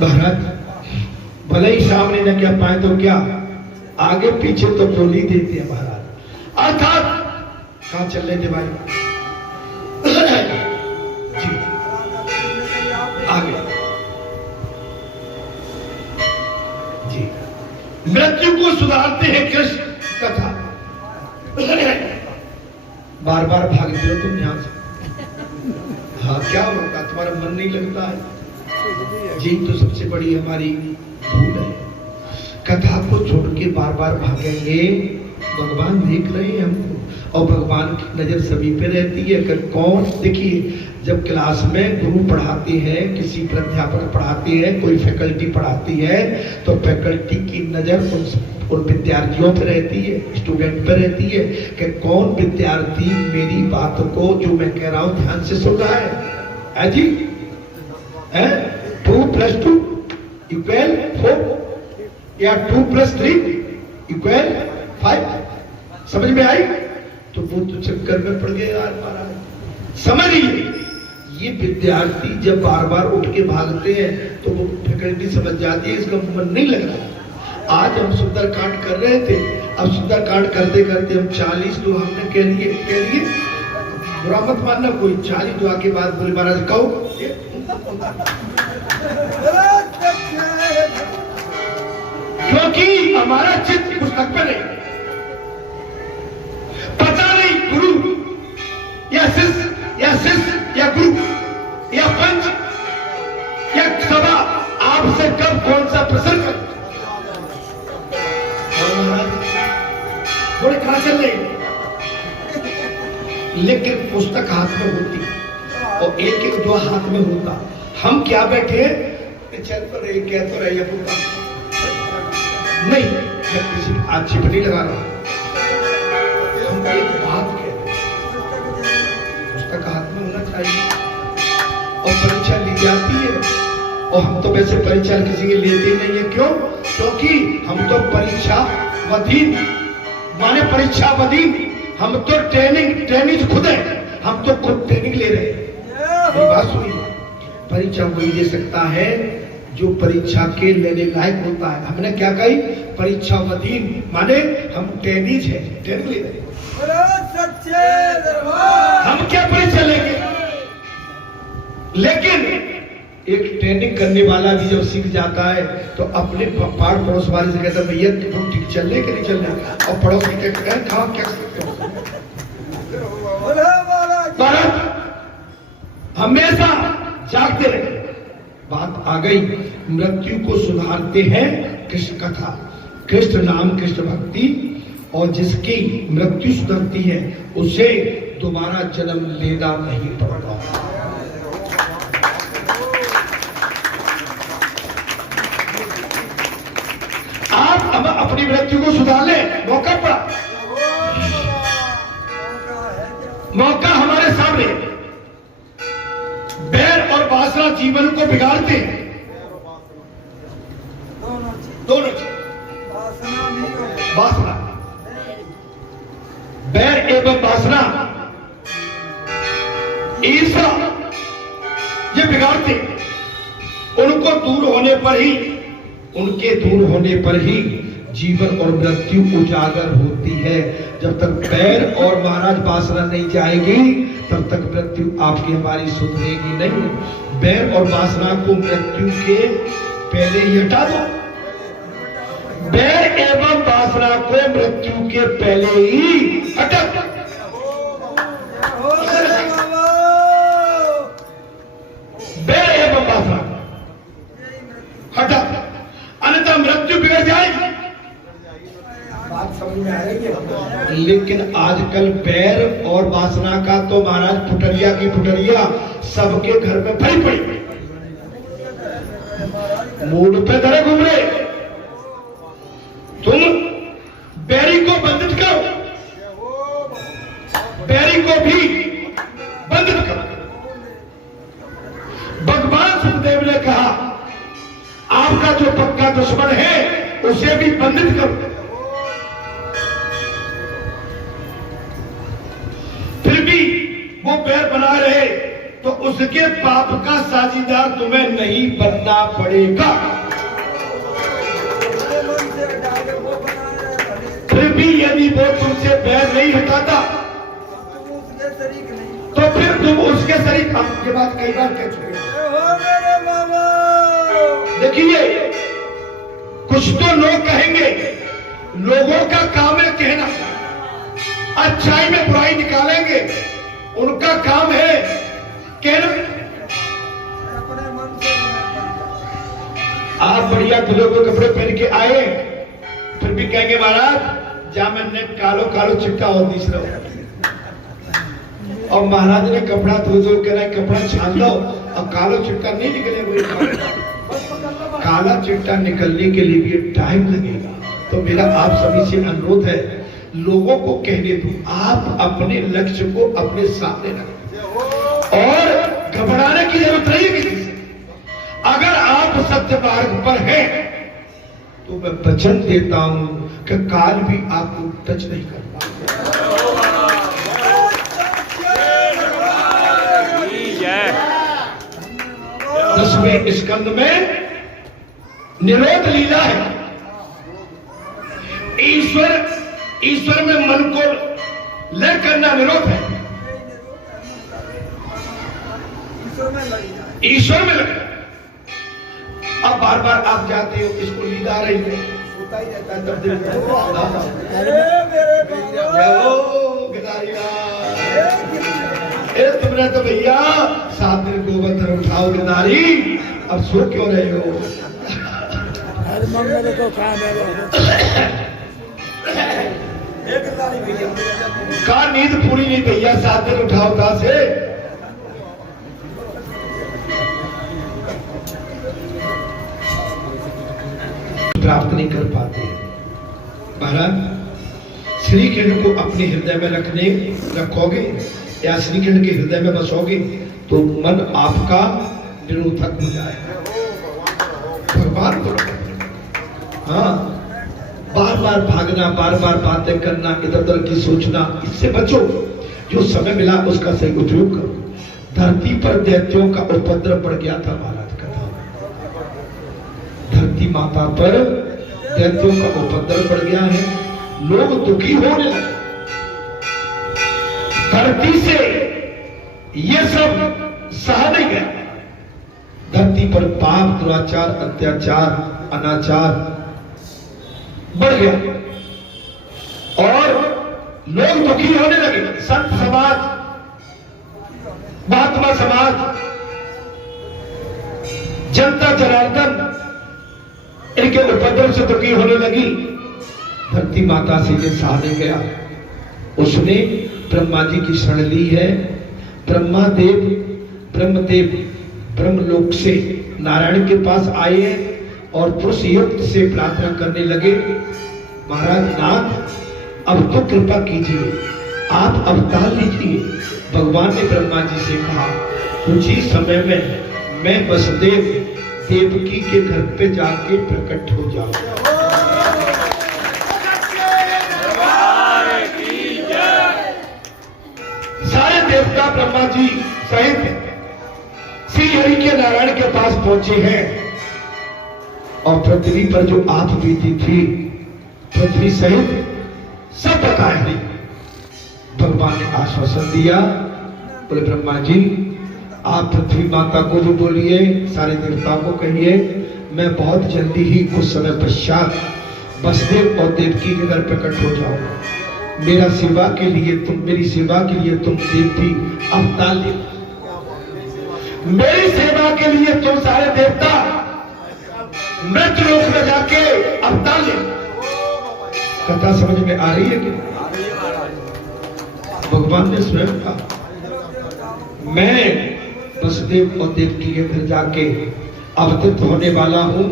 महाराज भले ही सामने न क्या पाए तो क्या, आगे पीछे तो बोल ही देते हैं महाराज। अर्थात कहां चल रहे थे भाई? जी आगे जी, मृत्यु को सुधारते हैं कृष्ण कथा। बार बार भागते हो तुम यहां से। हाँ क्या होगा, तुम्हारा मन नहीं लगता है? जी तो सबसे बड़ी हमारी भूल है। कथा को छोड़ के बार बार भागेंगे, भगवान देख रहे हैं हमको, और भगवान की नजर सभी पे रहती है। अगर कौन, देखिए जब क्लास में गुरु पढ़ाते हैं, किसी प्राध्यापक पढ़ाते हैं, कोई फैकल्टी पढ़ाती है, तो फैकल्टी की नजर उन विद्यार्थियों पे रहती है, स्टूडेंट पे रहती है कि कौन विद्यार्थी मेरी बात को जो मैं कह रहा हूं ध्यान से सुन रहा है जी। 2 + 2 = 4 या 2 + 3 = 5, समझ में आई? तो वो तो चक्कर में पड़ गए यार महाराज। समझिए, ये विद्यार्थी जब बार बार उठ के भागते हैं तो वो फैकल्टी समझ जाती है इसका मन नहीं लग रहा। आज हम सुंदरकांड कर रहे थे, अब सुंदरकांड करते करते हम 40 दुआ हमने कह लिए, बुरा मत मानना कोई, 40 दुआ के बाद बोले महाराज कहो, क्योंकि हमारा चित्त पुस्तक पे नहीं, पता नहीं गुरु या शिष्य या गुरु या पंच या सभा आपसे कब कौन सा प्रश्न कर, थोड़े कहां चल रहे, लेकिन पुस्तक हाथ में होती और एक एक दुआ हाथ में होता। हम क्या बैठे चल तो रहे, क्या तो रहे नहीं, मैं किसी आक्षेप नहीं लगा रहा, हम एक बात कह रहे, पुस्तक हाथ में होना चाहिए। और परीक्षा ली जाती है, और हम तो वैसे परीक्षा किसी की लेते नहीं है। क्यों? क्योंकि हम तो परीक्षा वधीन, माने परीक्षा वधीन, हम तो ट्रेनिंग खुद है, हम तो खुद ट्रेनिंग ले रहे हैं। बात सुनिए, परीक्षा वही दे सकता है जो परीक्षा के लेने लायक होता है। हमने क्या कही? परीक्षा वधीन, माने हम ट्रेनिंग है, ट्रेनिंग ले रहे हैं। हम क्या परीक्षा लेंगे? लेकिन एक ट्रेनिंग करने वाला भी जब सीख जाता है तो अपने पाड़ पड़ोस वाले से कहता है भैया तुम ठीक चल रहे कि नहीं चल रहे, और पड़ोस की कहा क्या सकते हो। हमेशा जागते रहे। बात आ गई, मृत्यु को सुधारते हैं कृष्ण कथा, कृष्ण नाम, कृष्ण भक्ति, और जिसकी मृत्यु सुधरती है उसे दोबारा जन्म लेना नहीं पड़ता। आप अब अपनी मृत्यु को सुधार ले, मौका पड़ा, मौका हमारे सामने। बैर और वासना जीवन को बिगाड़ते हैं, दोनों चीज, वासना, बैर एवं वासना, ईर्ष्या, ये बिगाड़ते। उनको दूर होने पर ही, उनके दूर होने पर ही जीवन और मृत्यु उजागर होती है। जब तक बैर और महाराज वासना नहीं जाएगी तब तक मृत्यु आपकी हमारी सुधरेगी नहीं। बैर और वासना को मृत्यु के पहले ही हटा दो, बैर एवं वासना को मृत्यु के पहले ही हटा दो। बैर एवं वासना हटा, अन्यथा मृत्यु बिगड़ जाएगी। बात समझ में आ रही है? लेकिन आजकल बैर और वासना का तो महाराज पुटरिया की पुटरिया सबके घर में भरी पड़ी, मूड पे धरे घूम रहे। तुम बैरी को बंधित करो, बैरी को भी बंधित करो। भगवान सुखदेव ने कहा आपका जो पक्का दुश्मन है उसे भी बंधित करो। फिर भी वो बैर बना रहे तो उसके पाप का साझीदार तुम्हें नहीं बनना पड़ेगा। फिर भी यदि वो तुमसे बैर नहीं हटाता तो फिर तुम उसके शरीक। हम ये बात कई बार कह चुके हैं। देखिए, कुछ तो लोग कहेंगे, लोगों का काम है कहना, अच्छाई में बुराई निकालेंगे, उनका काम है कहना। आप बढ़िया दुल्हन को कपड़े पहन के आए, फिर भी कहेंगे महाराज जा मैंने कालो कालो चिट्टा और तीसरा। और महाराज ने कपड़ा धो धो कह रहा कपड़ा छान लो और कालो चिट्टा नहीं निकले। वही काला चिट्टा निकलने के लिए भी टाइम लगेगा। तो मेरा आप सभी से अनुरोध है, लोगों को कहने दो, आप अपने लक्ष्य को अपने सामने रखें और घबराने की जरूरत नहीं है किसी से। अगर आप सत्य मार्ग पर हैं तो मैं वचन देता हूं कि काल भी आपको टच नहीं कर पाएगा। 10वें स्कंद में निरोध लीला है। ईश्वर में मन को लय करना निरोध है। ईश्वर में लग। अब बार बार आप जाते हो, इसको नींद आ रही है, सोता ही रहता है, तब देखते तुमने तो भैया 7 दिन गोवर्धन उठाओ गिरधारी, अब सो क्यों रहे हो? का नींद पूरी नहीं भैया, 7 दिन उठाओ कहां से? प्राप्त नहीं कर पाते। महाराज श्रीखंड को अपने हृदय में रखोगे या श्रीखंड के हृदय में बसोगे तो मन आपका निरोधक हो जाएगा। भगवान को हाँ, बार बार भागना, बार बार बातें करना, इधर उधर की सोचना, इससे बचो। जो समय मिला उसका सही उपयोग करो। धरती पर दैत्यों का उपद्रव बढ़ गया था महाराज कथा। धरती माता पर दैत्यों का उपद्रव बढ़ गया है, लोग दुखी होने लगे। धरती से ये सब सहा नहीं गया। धरती पर पाप, दुराचार, अत्याचार, अनाचार बढ़ गया और लोग दुखी होने लगे। संत समाज, महात्मा समाज, जनता जनार्दन इनके उपद्रव से दुखी होने लगी। धरती माता से ये सहा नहीं गया। उसने ब्रह्मा जी की शरण ली है। ब्रह्मदेव ब्रह्मलोक से नारायण के पास आए हैं और पुरुष युक्त से प्रार्थना करने लगे, महाराज नाथ अब तो कृपा कीजिए, आप अवतार लीजिए। भगवान ने ब्रह्मा जी से कहा कुछ ही समय में मैं वसुदेव देवकी के घर पे जाके प्रकट हो जाऊंगा। सारे देवता ब्रह्मा जी सहित श्री हरि के नारायण के पास पहुंचे हैं और पृथ्वी पर जो आप बीती थी, पृथ्वी सहित सब बताए नहीं। भगवान ने आश्वासन दिया, बोले ब्रह्मा जी आप पृथ्वी माता को भी बोलिए, सारे देवताओं को कहिए मैं बहुत जल्दी ही कुछ समय पश्चात वसुदेव और देवकी के घर प्रकट हो जाऊंगा। मेरी सेवा के लिए तुम देवकी अवतार ले। मेरी सेवा के लिए तुम सारे देवता मृत्युलोक में जाके अवतार ले। कथा समझ में आ रही है कि भगवान ने स्वयं कहा मैं वसुदेव और देवकी के घर जाके अवतरित होने वाला हूं।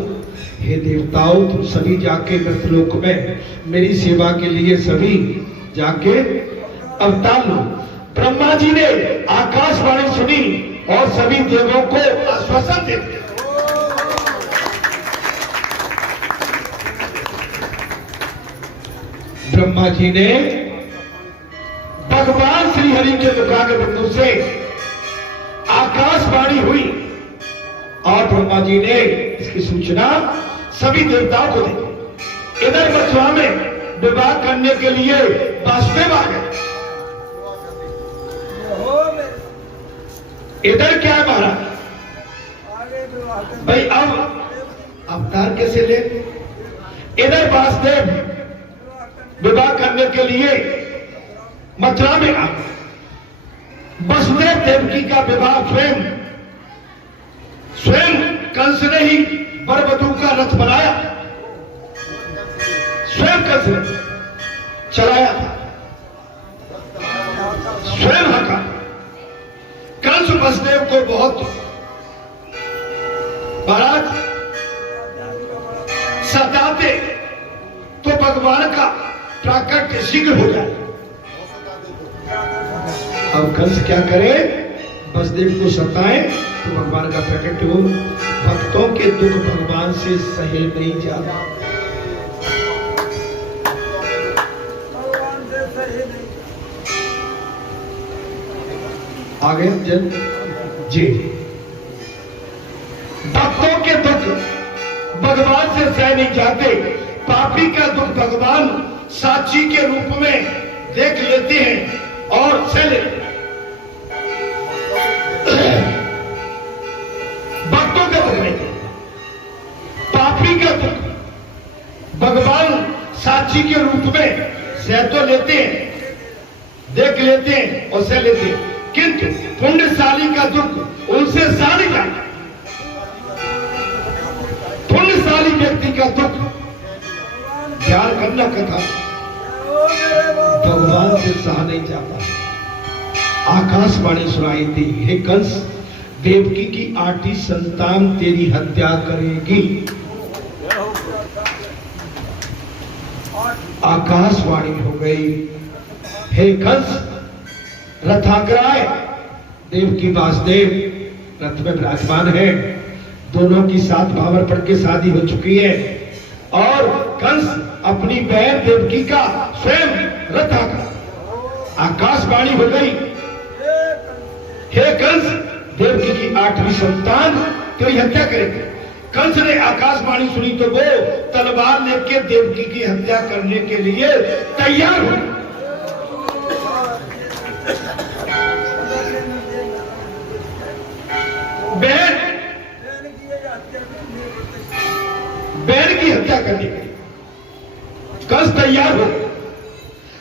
हे देवताओं तुम सभी जाके मृत्युलोक में मेरी सेवा के लिए सभी जाके अवतार लो। ब्रह्मा जी ने आकाशवाणी सुनी और सभी देवों को आश्वासन दे दिया। ब्रह्मा जी ने भगवान श्री हरि के मुखार बिंदु से आकाशवाणी हुई और ब्रह्मा जी ने इसकी सूचना सभी देवताओं को दी। इधर मथुरा में विवाह करने के लिए वासुदेव आ गए। इधर क्या है महाराज भाई, अब अवतार कैसे ले? इधर वासुदेव विवाह करने के लिए मथुरा में आ गए। वसुदेव देवकी का विवाह स्वयं कंस ने ही वर-वधू का रथ बनाया, स्वयं कंस ने चलाया, स्वयं हका। कंस वसुदेव को बहुत महाराज सताते तो भगवान का प्राकट्य शीघ्र हो जाए। अब कंस क्या करे? वसुदेव को सताए तो भगवान का प्रकट हो। भक्तों के दुख भगवान से सहे नहीं जाता। आगे जन जी, भक्तों के दुख भगवान से सह नहीं जाते। पापी का दुख भगवान साक्षी के रूप में देख लेते हैं और सह लेते हैं। भक्तों का दुख नहीं, पापी का दुख भगवान साक्षी के रूप में सह तो लेते हैं, देख लेते हैं और सह लेते हैं, किंतु पुण्यशाली का दुख उनसे सहा नहीं जाता। पुण्यशाली व्यक्ति का दुख ध्यान करना कथा भगवान से सहा नहीं जाता। आकाशवाणी सुनाई थी, हे कंस, देवकी की 8 संतान तेरी हत्या करेगी। आकाशवाणी हो गई, हे कंस, रथाग्राय देवकी वासुदेव रथ में विराजमान है। दोनों की 7 भावर पढ़ के शादी हो चुकी है और कंस अपनी बहन देवकी का स्वयं रथ आकर आकाशवाणी हो गई, हे कंस, देवकी की 8वीं संतान तेरी हत्या करेगी। कंस ने आकाशवाणी सुनी तो वो तलवार लेके देवकी की हत्या करने के लिए तैयार हुए। बहन की हत्या करने के लिए कंस तैयार हो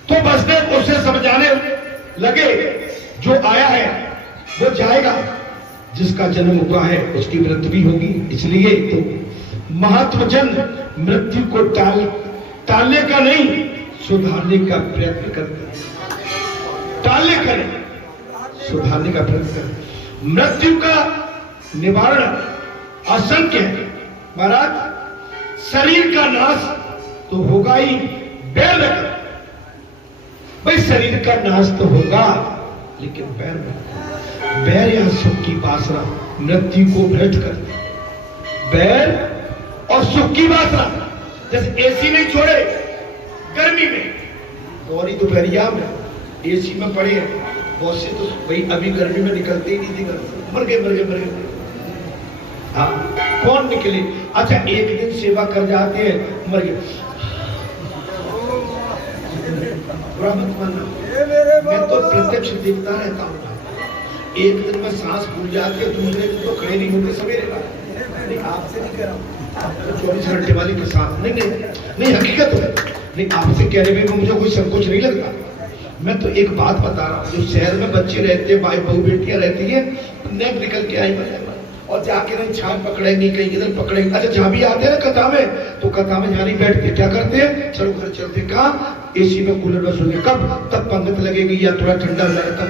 तो वसुदेव उसे समझाने लगे, जो आया है वो जाएगा, जिसका जन्म हुआ है उसकी मृत्यु भी होगी। इसलिए तो महात्मजन मृत्यु को टालने का नहीं, सुधारने का प्रयत्न करते हैं। टालने का नहीं, सुधारने का प्रयत्न करते। मृत्यु का निवारण असंख्य है महाराज। शरीर का नाश तो होगा ही, बैर न भाई, शरीर का नाश तो होगा लेकिन बैर न, बैर या सुख की वासना मृत्यु को भ्रष्ट करती। बैर और सुख की वासना, जैसे एसी नहीं छोड़े गर्मी में, गौरी दोपहरिया में एसी में पड़े हैं, बहुत से तो भाई अभी गर्मी में निकलते ही नहीं थी, मर गए। हाँ, कौन निकले? अच्छा, एक दिन सेवा कर जाते हैं, मर गए। मैं तो प्रत्यक्ष देखता रहता हूँ। एक दिन में सांस भूल जाती है, दूसरे दिन तो खड़े नहीं होते सवेरे का। नहीं, आपसे नहीं कह रहा हूँ, 24 घंटे वाले के साथ नहीं, हकीकत है। नहीं, आपसे कह रहे हैं, मुझे कोई संकोच नहीं लगता। मैं तो एक बात बता रहा हूँ, जो शहर में बच्चे रहते हैं, भाई बहू बेटियां रहती है, नेक निकल के आई और जाके नहीं छान पकड़ेंगी, कहीं इधर पकड़ेंगे। अच्छा, जहां भी आते हैं ना कथा में, तो कथा में जहाँ नहीं बैठते, क्या करते हैं? चलो घर चलते। कहाँ? एसी में, कूलर में सोते। कब तक पंगत लगेगी या थोड़ा ठंडा हो जाए तब।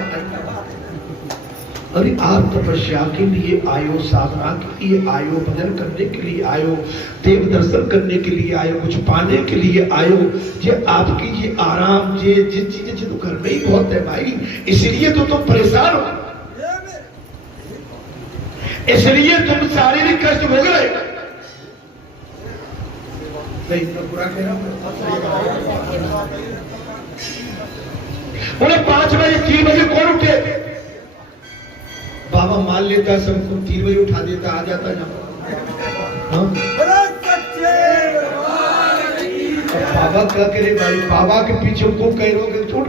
अरे आप तपस्या के लिए आयो, साधना के लिए आयो, भजन करने के लिए आयो, देव दर्शन करने के लिए आयो, कुछ पाने के लिए आयो। ये आपकी ये आराम, ये जिन चीजें तो घर में ही बहुत है भाई, इसलिए तो तुम परेशान हो, इसलिए तुम शारीरिक कष्ट भोग रहे। नहीं, पूरा कह रहा हूं। उन्हें 5 बजे 3 बजे कौन उठे? बाबा मान लेता, सबको 3 बजे उठा देता, आ जाता ना। हाँ? बाबा क्या करे भाई, बाबा के पीछे को कह रहे हो छोड़।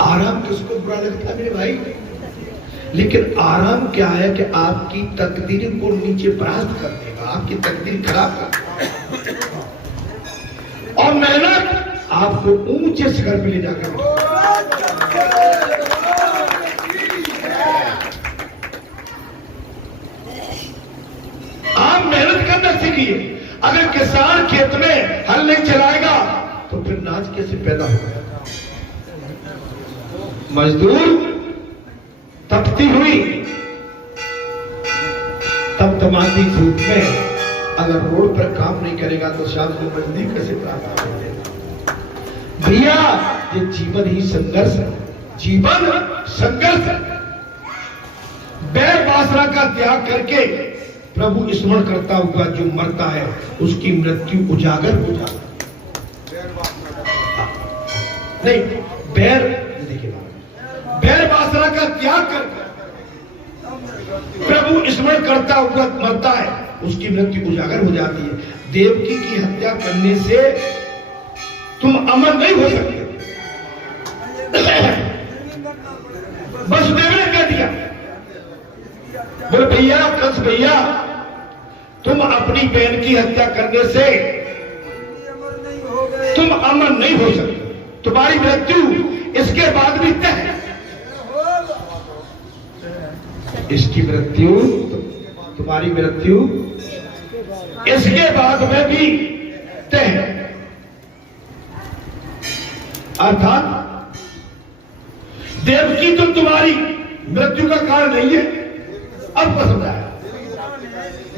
आराम किसको बुरा लगता है मेरे भाई? लेकिन आराम क्या है कि आपकी तकदीर को नीचे परास्त कर देगा, आपकी तकदीर खराब कर देगा। और मेहनत आपको ऊंचे शिखर पे ले जाकर, आप मेहनत करना सीखिए। अगर किसान खेत में हल नहीं चलाएगा तो फिर नाच कैसे पैदा होगा? मजदूर तपती हुई तमतमाती धूप में अगर रोड पर काम नहीं करेगा तो शाम को मजदूरी कैसे प्राप्त करेगा? भैया ये जीवन ही संघर्ष है, जीवन संघर्ष है। बैर वासना का त्याग करके प्रभु स्मरण करता हुआ जो मरता है उसकी मृत्यु उजागर हो जाती नहीं। बैर वासना का त्याग करके प्रभु स्मरण करता हुआ मरता है, उसकी मृत्यु उजागर हो जाती है। देवकी की हत्या करने से तुम अमर नहीं हो सकते। वसुदेव ने कह दिया, बोले भैया कंस भैया, तुम अपनी बहन की हत्या करने से तुम अमर नहीं हो सकते, तुम्हारी मृत्यु इसके बाद भी तय है। इसकी मृत्यु, तुम्हारी मृत्यु इसके बाद में भी तय है। अर्थात देवकी तो तुम्हारी मृत्यु का कारण नहीं है। अब पसंद आया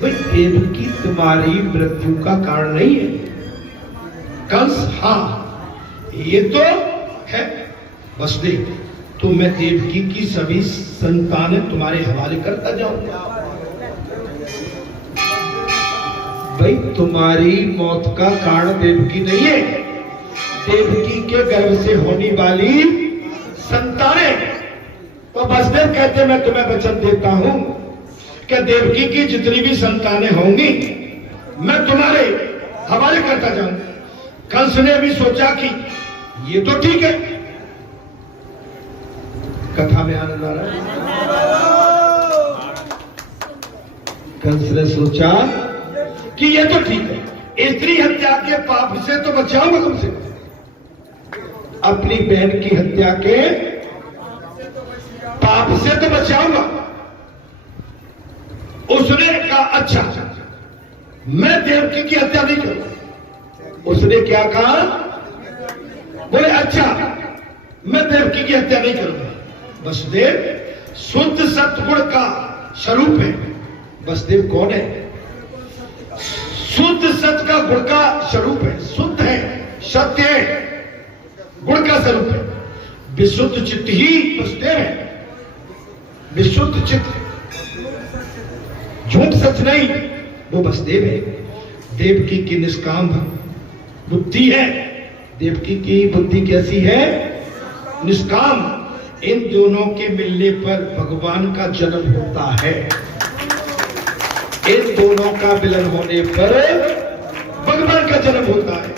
भाई, देवकी तुम्हारी मृत्यु का कारण नहीं है। कंस हाँ ये तो है वसुदेव, तो मैं देवकी की सभी संतानें तुम्हारे हवाले करता जाऊंगा। भाई तुम्हारी मौत का कारण देवकी नहीं है, देवकी के गर्भ से होने वाली संतानें। तो वसुदेव कहते मैं तुम्हें वचन देता हूं कि देवकी की जितनी भी संतानें होंगी मैं तुम्हारे हवाले करता जाऊंगा। कंस ने भी सोचा कि ये तो ठीक है, कथा में आनंद आ रहा है। कंस ने सोचा कि ये तो ठीक है, स्त्री हत्या के पाप से तो बचाऊंगा कम से कम, अपनी बहन की हत्या के पाप से तो बचाऊंगा। उसने कहा अच्छा मैं देवकी की हत्या नहीं करूंगा। उसने क्या कहा? बोले अच्छा मैं देवकी की हत्या नहीं करूंगा। वसुदेव शुद्ध सत्गुण का स्वरूप है। वसुदेव कौन है? शुद्ध सत्य का गुण का स्वरूप है, शुद्ध है, सत्य है, गुण का स्वरूप है। विशुद्ध चित्त ही वसुदेव है, विशुद्ध चित्त, झूठ सच नहीं, वो वसुदेव है। देवकी की निष्काम बुद्धि है। देवकी की बुद्धि कैसी है? निष्काम। इन दोनों के मिलने पर भगवान का जन्म होता है। इन दोनों का मिलन होने पर भगवान का जन्म होता है।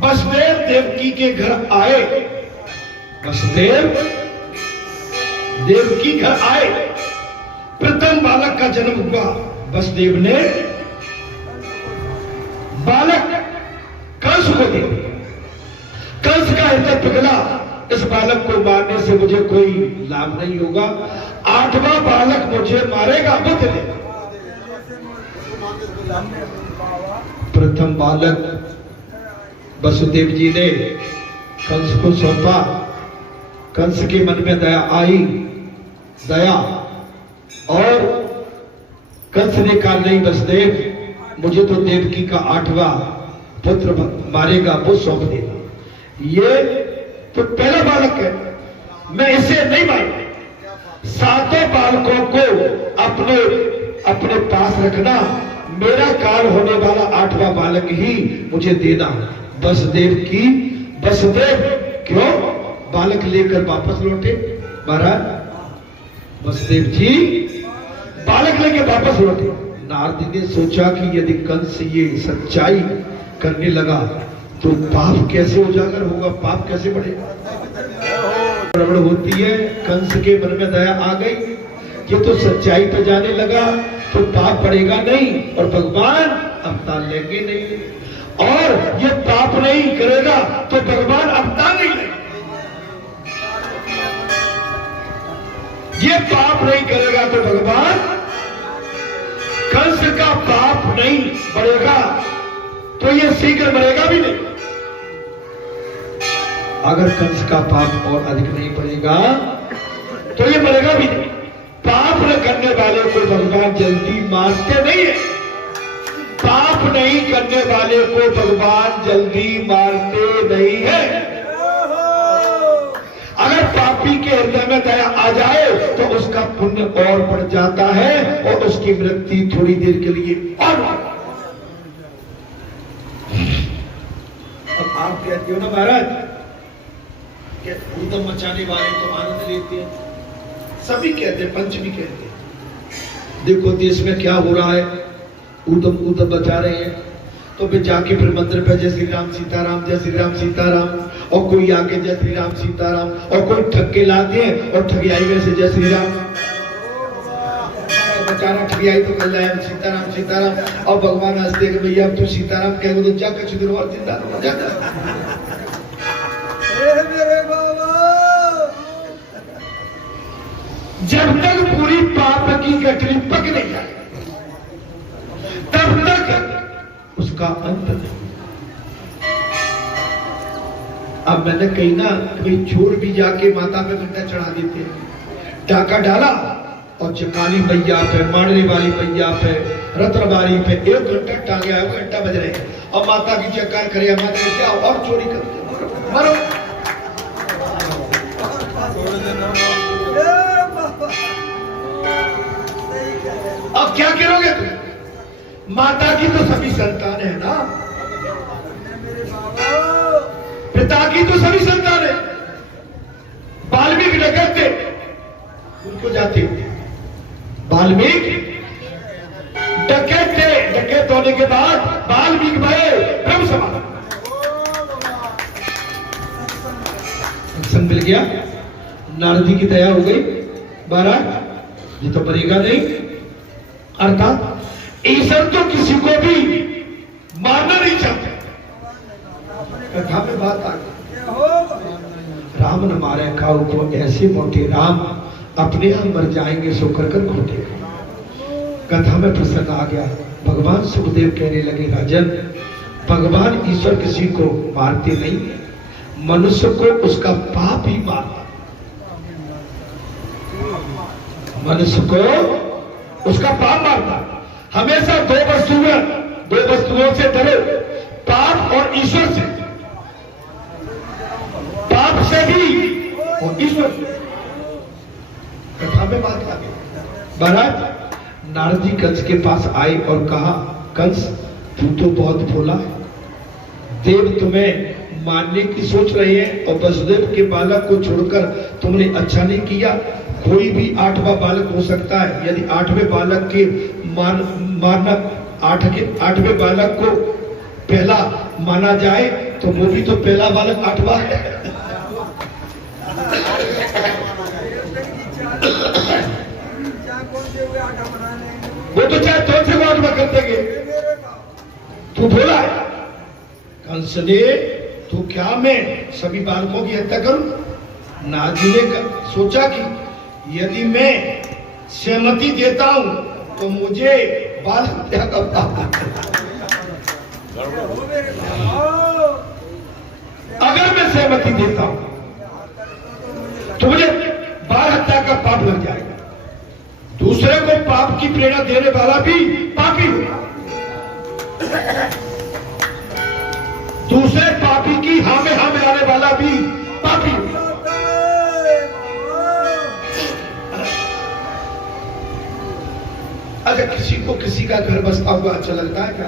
वसुदेव देवकी के घर आए, वसुदेव देवकी घर आए, प्रथम बालक का जन्म हुआ। वसुदेव ने बालक कंस को दे दिया। कंस का हृदय पिघला, इस बालक को मारने से मुझे कोई लाभ नहीं होगा, 8वां बालक मुझे मारेगा, बुद्ध देगा। प्रथम बालक वसुदेव जी ने कंस को सौंपा। कंस के मन में दया आई, दया, और कंस ने कहा नहीं वसुदेव, मुझे तो देवकी का 8वां पुत्र मारेगा, वो सौंप देगा। ये तो पहला बालक है, मैं इसे नहीं मारूंगा। 7 बालकों को अपने अपने पास रखना, मेरा काल होने वाला 8वां बालक ही मुझे देना। वसुदेव की, वसुदेव क्यों? बालक लेकर वापस लौटे। महाराज वसुदेव जी बालक लेकर वापस लौटे। नारद ने सोचा कि यदि कंस ये सच्चाई करने लगा तो पाप कैसे उजागर होगा, पाप कैसे बढ़ेगा। गड़बड़ होती है। कंस के मन में दया आ गई, ये तो सच्चाई पे जाने लगा तो पाप बढ़ेगा नहीं और भगवान अवतार लेंगे नहीं, और ये पाप नहीं करेगा तो भगवान अवतार नहीं लेंगे। ये पाप नहीं करेगा तो भगवान, कंस का पाप नहीं बढ़ेगा तो ये शीघ्र मरेगा भी नहीं। अगर कंस का पाप और अधिक नहीं बढ़ेगा तो ये मरेगा भी नहीं। पाप न करने वाले को भगवान जल्दी मारते नहीं है। पाप नहीं करने वाले को भगवान जल्दी मारते नहीं है। अगर पापी के हृदय में दया आ जाए तो उसका पुण्य और बढ़ जाता है और उसकी मृत्यु थोड़ी देर के लिए और। अब आप कहते हो ना महाराज ऊधम मचाने वाले तो आनंद लेते हैं, सभी कहते हैं, पंच भी कहते हैं। देखो देश में क्या हो रहा है, ऊधम ऊधम मचा रहे हैं, तो फिर जाके फिर मंदिर पे जय श्री राम सीताराम, जय श्री राम सीताराम, और कोई आगे जय श्री राम सीताराम, और कोई ठग लाते हैं और ठगियाई में से जय श्री राम बेचारा ठगियाई तो कर रहा है सीताराम सीताराम, और भगवान हंसते कि भैया अब तू सीताराम कह तो जा कुछ दिन और जिंदा हो जाता। जब तक पूरी पाप की गठरी पक नहीं जाए तब तक उसका अंत नहीं। अब मैंने कही ना कभी चोर भी जाके माता पे घंटा चढ़ा देते हैं, डाका डाला और चकाली मैया पे, मारने वाली मैया पे, रत्नबारी पे 1 घंटा टांगे आए, घंटा बज रहे हैं और माता की चक्कर करे, माता क्या और चोरी करते मरो। अब क्या करोगे तुम? माता की तो सभी संतान है ना, पिता की तो सभी संतान है। वाल्मीकि डकैत थे, उनको जाते वाल्मीकि डकैत थे, डकैत होने के बाद वाल्मीकि भाई ब्रह्म समान मिल गया। नारद जी की दया हो गई, महाराज ये तो मरेगा नहीं। अर्थात ईश्वर तो किसी को भी मारना नहीं चाहते। कथा में बात आ गई, राम न मारे काऊ को ऐसे मोटे राम, अपने आप मर जाएंगे सो कर कर खोटे। कथा में प्रसंग आ गया, भगवान सुखदेव कहने लगे राजन, भगवान ईश्वर किसी को मारते नहीं, मनुष्य को उसका पाप ही मारता। मनुष्य को उसका पाप मारता। हमेशा दो वस्तुओं से डरो, पाप और ईश्वर से। पाप से भी और ईश्वर से। कथा में बात आ गई। महाराज नारद जी कंस के पास आए और कहा, कंस तू तो बहुत भोला है, देव तुम्हें मारने की सोच रहे हैं और वसुदेव के बालक को छोड़कर तुमने अच्छा नहीं किया। कोई भी 8वां बालक हो सकता है, यदि 8वें बालक के मारना 8वें बालक को पहला माना जाए तो वो भी तो पहला बालक 8वां है। वो तो चाहे 2 से 8वां कर देंगे। तू बोला है कंस ने, तो क्या मैं सभी बालकों की हत्या करूं? नारद जी ने सोचा कि यदि मैं सहमति देता हूं तो मुझे बाल हत्या करता। अगर मैं सहमति देता हूं तो मुझे बाल हत्या का पाप लग जाएगा। दूसरे को पाप की प्रेरणा देने वाला भी पापी होगा। दूसरे पापी की हाँ में आने वाला भी पापी होगा। अच्छा किसी को किसी का घर बसता हुआ अच्छा लगता है क्या?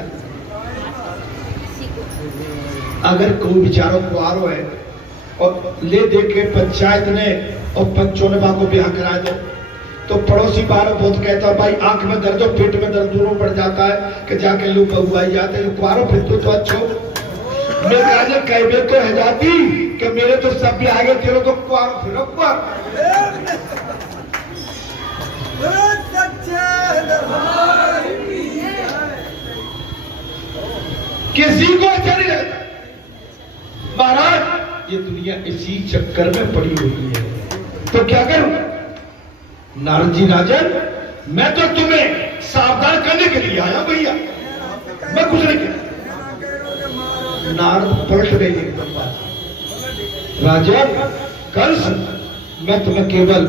अगर कोई बेचारा कुआरो है और ले दे के पंचायत ने और पंचों ने को ब्याह करा दो। तो पड़ोसी बार बहुत कहता है भाई आंख में दर्द हो पेट में दर्द दोनों बढ़ जाता है कि जाके लो बहुआई जाते हैं कुआरो फिर तो अच्छो। मैं कहा कहबे तो है जाती कि मेरे तो सब भी आगे तेरे तो कुआरो फिर किसी को अच्छा नहीं लगता। महाराज ये दुनिया इसी चक्कर में पड़ी हुई है, तो क्या करूं? नारद जी राजन मैं तो तुम्हें सावधान करने के लिए आया भैया, मैं कुछ नहीं किया। नारद पलट गए एकदम बात। राजा कंस मैं तुम्हें केवल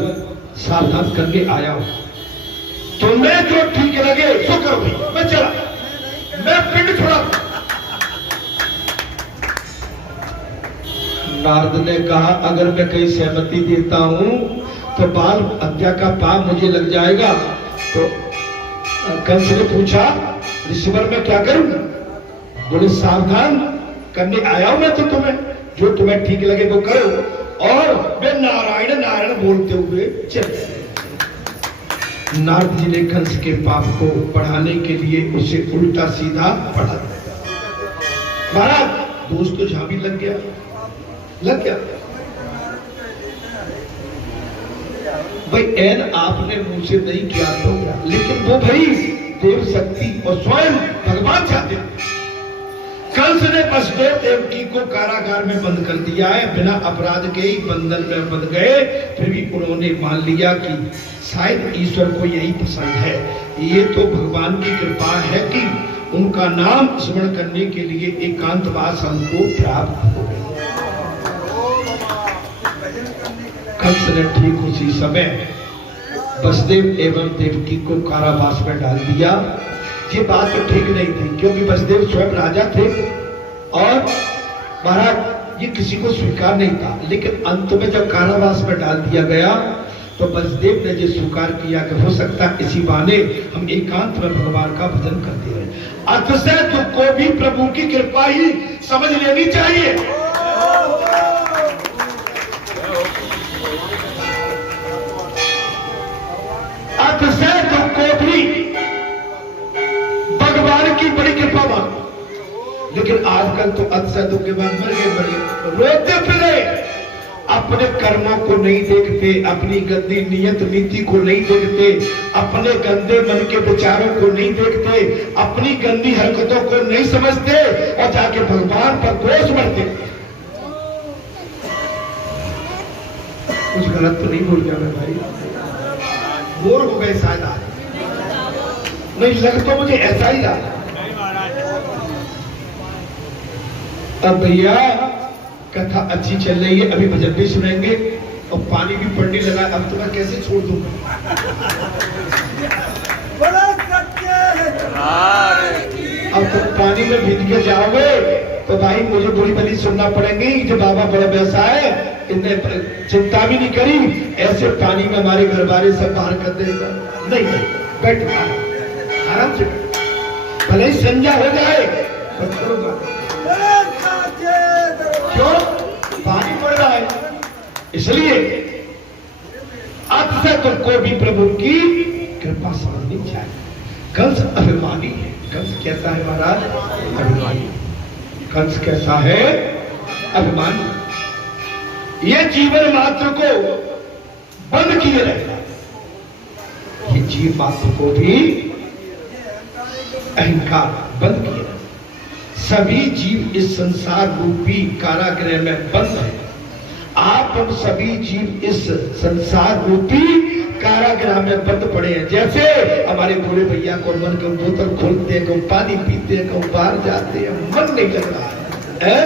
सावधान करके आया हूं, तुम्हें जो ठीक लगे सो करो भैया। मैं चला, मैं पिंड छोड़ा। नारद ने कहा अगर मैं कहीं सहमति देता हूं तो बाल हत्या का पाप मुझे लग जाएगा। तो कंस ने पूछा ऋषिवर मैं क्या करूं? बोले सावधान करने आया हूं मैं तो तुम्हें, जो तुम्हें ठीक लगे वो करो। और वे नारायण नारायण बोलते हुए चले। नारद जी ने कंस के पाप को बढ़ाने के लिए उसे उल्टा सीधा पढ़ा। महाराज दोस्त तो झांपी लग गया भाई। एन आपने मुझसे नहीं किया तो क्या, लेकिन वो भाई देव शक्ति और स्वयं भगवान चाहते। कंस ने वसुदेव देवकी को कारागार में बंद कर दिया है, बिना अपराध के ही बंधन में बंध गए। फिर भी उन्होंने मान लिया कि शायद ईश्वर को यही पसंद है। ये तो भगवान की कृपा है कि उनका नाम स्मरण करने के लिए एकांतवास हमको प्राप्त हो गया। कंस ने ठीक उसी समय वसुदेव एवं देवकी को कारावास में डाल दिया। ये बात तो ठीक नहीं थी क्योंकि वसुदेव स्वयं राजा थे और महाराज ये किसी को स्वीकार नहीं था। लेकिन अंत में जब कारावास में डाल दिया गया तो वसुदेव ने ये स्वीकार किया कि हो सकता है इसी बहाने हम एकांत में भगवान का भजन करते रहे। अतः तुमको भी प्रभु की कृपा ही समझ लेनी चाहिए। अतः तुमको भी भगवान की बड़ी कृपा मांगो। लेकिन आजकल तो अक्सर दुख के बाद मर गए रोते फिरे, अपने कर्मों को नहीं देखते, अपनी गंदी नियत नीति को नहीं देखते, अपने गंदे मन के विचारों को नहीं देखते, अपनी गंदी हरकतों को नहीं समझते और जाके भगवान पर दोष मरते। कुछ गलत तो नहीं बोल गया मैं भाई? बोर हो गए शायद आज, नहीं लग तो मुझे ऐसा ही रहा। अब भैया कथा अच्छी चल रही है, अभी भजन भी सुनेंगे और पानी भी पड़ने लगा। अब तो मैं कैसे छोड़ दूंगा? अब तुम पानी में भीग के जाओगे तो भाई मुझे बुरी भली सुनना पड़ेगी जो बाबा बड़ा वैसा है, इतने चिंता भी नहीं करी, ऐसे पानी में हमारे घर वाले सब बाहर कर देगा। नहीं बैठ आराम से, भले ही संध्या हो जाए क्यों पानी पड़ रहा है, इसलिए अब से तुमको भी प्रभु की कृपा समझनी चाहिए। कंस अभिमानी है। कंस कैसा है महाराज? अभिमानी। कंस कैसा है? अभिमानी। ये जीवन मात्र को बंद किए रहता, ये जीव मात्र को भी अहंकार बंद किए रहता। सभी जीव इस संसार रूपी कारागृह में बंद है। आप हम सभी जीव इस संसार रूपी कारागृह में बंद पड़े हैं। जैसे हमारे बूढ़े भैया को मन को बोतल खोलते हैं, को पानी पीते हैं, को बाहर जाते हैं, मन नहीं लग रहा है।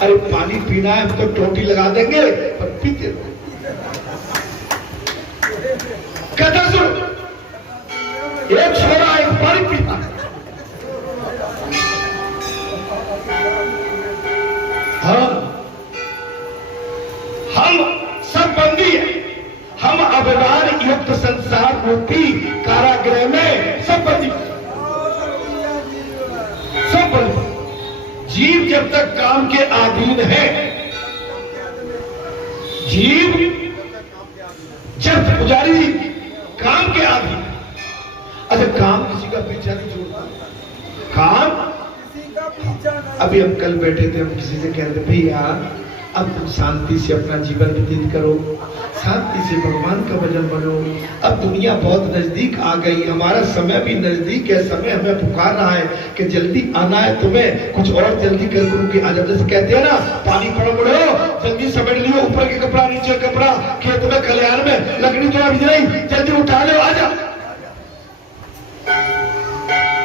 अरे पानी पीना है हम तो टोटी लगा देंगे पर पीते रहो। कथा सुन, एक छोरा एक पानी पीता, हम सब बंदी है। हम अभिमान युक्त संसार रूपी कारागृह में सब बंदी, सब बंदी। जीव जब तक काम के अधीन है जीव जब पुजारी काम के आदि। अच्छा, काम किसी का पीछा नहीं छोड़ता, काम किसी का पीछा नहीं। अभी हम कल बैठे थे, हम किसी से कह रहे थे भैया अब तुम शांति से अपना जीवन व्यतीत करो, शांति से भगवान का भजन बनो, अब दुनिया बहुत नजदीक आ गई, हमारा समय भी नजदीक है, समय हमें पुकार रहा है कि जल्दी आना है तुम्हें, कुछ और जल्दी कर करूँ कि आज जैसे कहते हैं ना, पानी पड़ो बड़ो जल्दी समेट लियो, ऊपर के कपड़ा नीचे कपड़ा, खेत में खलिहान में लकड़ी तो अभी नहीं, जल्दी उठा लो आजा।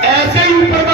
ऐसे ही ऊपर